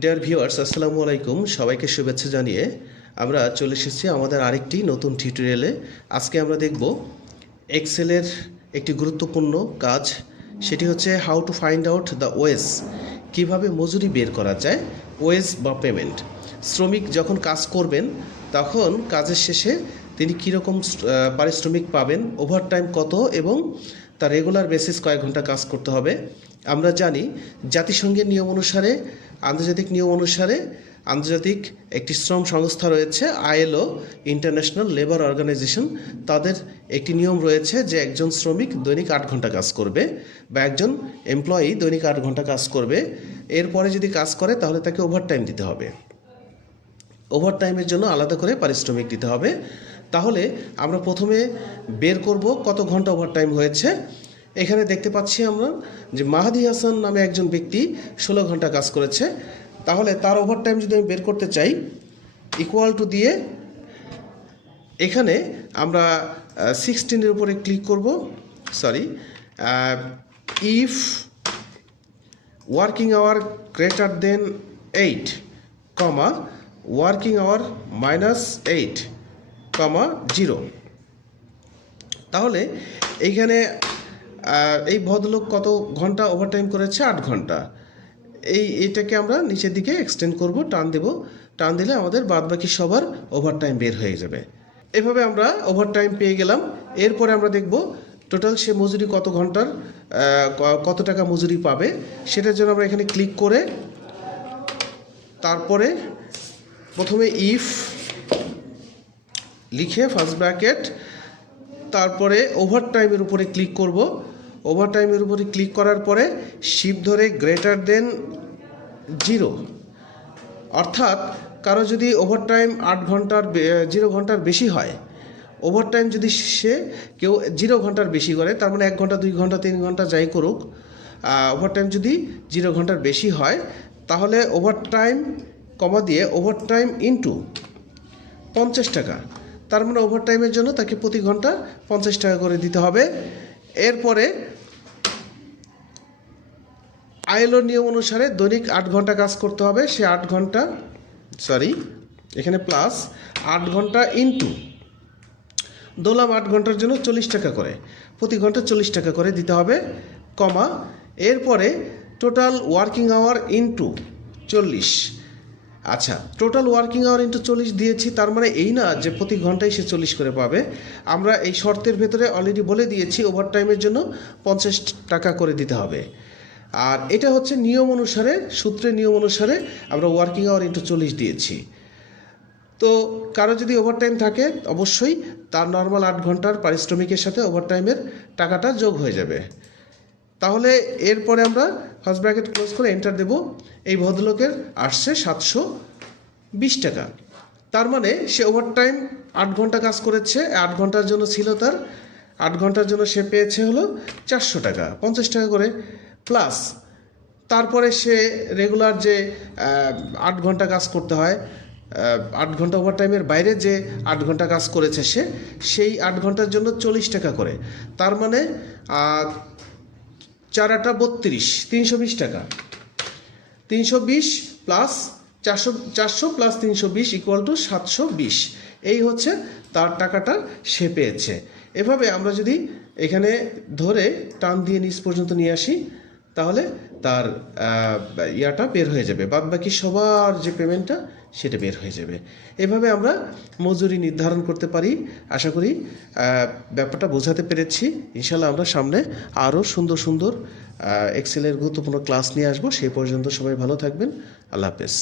Dear viewers, আসসালামু আলাইকুম। সবাইকে শুভেচ্ছা জানিয়ে আমরা চলে এসেছি আমাদের আরেকটি নতুন টিউটোরিয়ালে। আজকে আমরা দেখব এক্সেলের একটি গুরুত্বপূর্ণ কাজ, সেটি হচ্ছে how to find out the ways. কীভাবে মজুরি বের করা যায়, ওয়েজ বা পেমেন্ট। শ্রমিক যখন কাজ করবেন তখন কাজের শেষে তিনি কীরকম পারিশ্রমিক পাবেন, ওভারটাইম কত এবং তার রেগুলার বেসিস কয়েক ঘন্টা কাজ করতে হবে। আমরা জানি জাতিসংঘের নিয়ম অনুসারে, আন্তর্জাতিক নিয়ম অনুসারে আন্তর্জাতিক একটি শ্রম সংস্থা রয়েছে, আইএলও, ইন্টারন্যাশনাল লেবার অর্গানাইজেশন। তাদের একটি নিয়ম রয়েছে যে একজন শ্রমিক দৈনিক 8 ঘন্টা কাজ করবে বা একজন এমপ্লয়ি দৈনিক 8 ঘন্টা কাজ করবে। এরপরে যদি কাজ করে তাহলে তাকে ওভারটাইম দিতে হবে। ওভারটাইমের জন্য আলাদা করে পারিশ্রমিক দিতে হবে। তাহলে আমরা প্রথমে বের করব কত ঘন্টা ওভারটাইম হয়েছে। এখানে দেখতে পাচ্ছি আমরা যে মাহাদি হাসান নামে একজন ব্যক্তি 16 ঘন্টা কাজ করেছে। তাহলে তার ওভারটাইম যদি আমি বের করতে চাই, ইকুয়াল টু দিয়ে এখানে আমরা 16-এর উপরে ক্লিক করব। If working hour greater than 8, working hour -8, 0। তাহলে এইখানে এই ভদ্রলোক কত ঘন্টা ওভারটাইম করেছে? 8 ঘন্টা। এইটাকে আমরা নিচের দিকে এক্সটেন্ড করব, টান দেব। টান দিলে আমাদের বাদবাকি সবার ওভারটাইম বের হয়ে যাবে। এভাবে আমরা ওভারটাইম পেয়ে গেলাম। এরপরে আমরা দেখব টোটাল সে মজুরি কত ঘন্টার, কত টাকা মজুরি পাবে। সেটার জন্য আমরা এখানে ক্লিক করে তারপরে প্রথমে ইফ লিখে ফার্স্ট ব্র্যাকেট, তারপরে ওভারটাইমের উপরে ক্লিক করব। ওভারটাইমের উপরে ক্লিক করার পরে শিফট ধরে গ্রেটার দেন 0, অর্থাৎ কারো যদি ওভারটাইম 8 ঘন্টার 0 ঘন্টার বেশি হয়, ওভারটাইম যদি সে কেউ 0 ঘন্টার বেশি করে, তার মানে 1 ঘন্টা 2 ঘন্টা 3 ঘন্টা যাই করুক, ওভারটাইম যদি 0 ঘন্টার বেশি হয় তাহলে ওভারটাইম কমা দিয়ে ওভারটাইম ইনটু 50 টাকা। তার মানে ওভারটাইমের জন্য তাকে প্রতি ঘন্টা 50 টাকা করে দিতে হবে। এরপরে আইএলও নিয়ম অনুসারে দৈনিক 8 ঘন্টা কাজ করতে হবে। সে 8 ঘন্টা এখানে প্লাস 8 ঘন্টা ইনটু ধরলাম 8 ঘন্টার জন্য 40 টাকা করে, প্রতি ঘন্টা 40 টাকা করে দিতে হবে, এরপরে টোটাল ওয়ার্কিং আওয়ার ইনটু 40। আচ্ছা, টোটাল ওয়ার্কিং আওয়ার ইনটু 40 দিয়েছি, তার মানে এই না যে প্রতি ঘন্টায় সে 40 করে পাবে। আমরা এই শর্তের ভেতরে অলরেডি বলে দিয়েছি ওভারটাইমের জন্য 50 টাকা করে দিতে হবে। আর এটা হচ্ছে নিয়ম অনুসারে, সূত্রের নিয়ম অনুসারে আমরা ওয়ার্কিং আওয়ার ইনটু 40 দিয়েছি। তো কারো যদি ওভারটাইম থাকে অবশ্যই তার নর্মাল 8 ঘন্টার পারিশ্রমিকের সাথে ওভারটাইমের টাকাটা যোগ হয়ে যাবে। তাহলে এরপরে আমরা ফার্স্ট ব্র্যাকেট ক্লোজ করে এন্টার দেব। এই ভদ্রলোকের আসছে 720 টাকা। তার মানে সে ওভারটাইম 8 ঘন্টা কাজ করেছে, 8 ঘন্টার জন্য ছিল তার, 8 ঘন্টার জন্য সে পেয়েছে হলো 400 টাকা, 50 টাকা করে প্লাস। তারপরে সে রেগুলার যে 8 ঘন্টা কাজ করতে হয়, 8 ঘন্টা ওভারটাইমের বাইরে যে 8 ঘন্টা কাজ করেছে সে, সেই 8 ঘন্টার জন্য 40 টাকা করে। তার মানে 4 8 32, 320 টাকা। 320 প্লাস 400 প্লাস 320 ইকুয়াল টু 720। এই হচ্ছে তার টাকাটা সে পেয়েছে। এভাবে আমরা যদি এখানে ধরে টান দিয়ে নিচ পর্যন্ত নিয়ে আসি তাহলে তার ইয়াটা বের হয়ে যাবে, বাদবাকি সবার যে পেমেন্টটা সেটা বের হয়ে যাবে। এভাবে আমরা মজুরি নির্ধারণ করতে পারি। আশা করি ব্যাপারটা বোঝাতে পেরেছি। ইনশাল্লাহ আমরা সামনে আরও সুন্দর সুন্দর এক্সেলের গুরুত্বপূর্ণ ক্লাস নিয়ে আসবো। সেই পর্যন্ত সবাই ভালো থাকবেন। আল্লাহ হাফেজ।